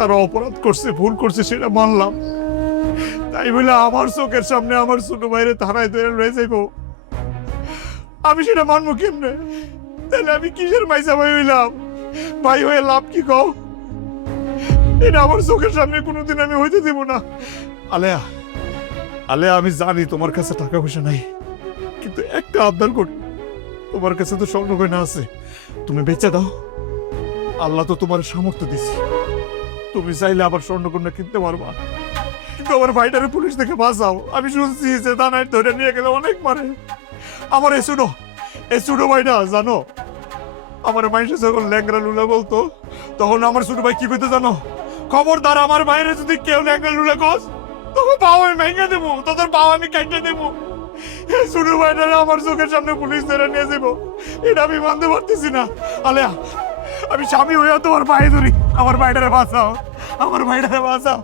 তারা অপরাধ করছে, ভুল করছে, সেটা মানলাম। তাই বলে আমার চোখের সামনে আমার ছোট ভাইরে থানায় ধরে রয়ে যাইবো, আমি সেটা মানবো কেমনে? তাহলে আমি কিসের মাইসা ভাই হইলাম? ভাই হয়ে লাভ কি কও? এটা আমার চোখের সামনে কোনোদিন আমি হইতে দেব না। আলেয়া, আলেয়া, আমি জানি তোমার কাছে টাকা পয়সা নাই, কিন্তু একটা আবদার করি, তোমার কাছে তো স্বর্ণ গয়না আছে, তুমি বেচে দাও। আল্লাহ তো তোমার সামর্থ্য দিছে, তুমি চাইলে আবার স্বর্ণ কন্যা কিনতে পারবা। কিন্তু আমার ভাইটারে পুলিশ থেকে বাঁচাও। আমি শুনছি যে থানায় ধরে নিয়ে গেলে অনেক মারে। আমার এই ছোট ভাইটা জানো, আমার মাইসে যখন ল্যাংরা লুলা বলতো, তখন আমার ছোট ভাই কি করতে জানো? খবরদার আমার বাইরে যদি কেউ ল্যাংরা লুলা কস, তখন পাও আমি ভেঙে দেবো, তোদের পাও আমি কেটে দেবো। এই ছোট ভাইটারে আমার চোখের সামনে পুলিশ ধরে নিয়ে যাবো, এটা আমি মানতে পারতেছি না। আলেয়া, আমি স্বামী হইয়া তোমার পায়ে ধরি, আমার ভাইটারে বাঁচাও, আমার ভাইটারে বাঁচাও।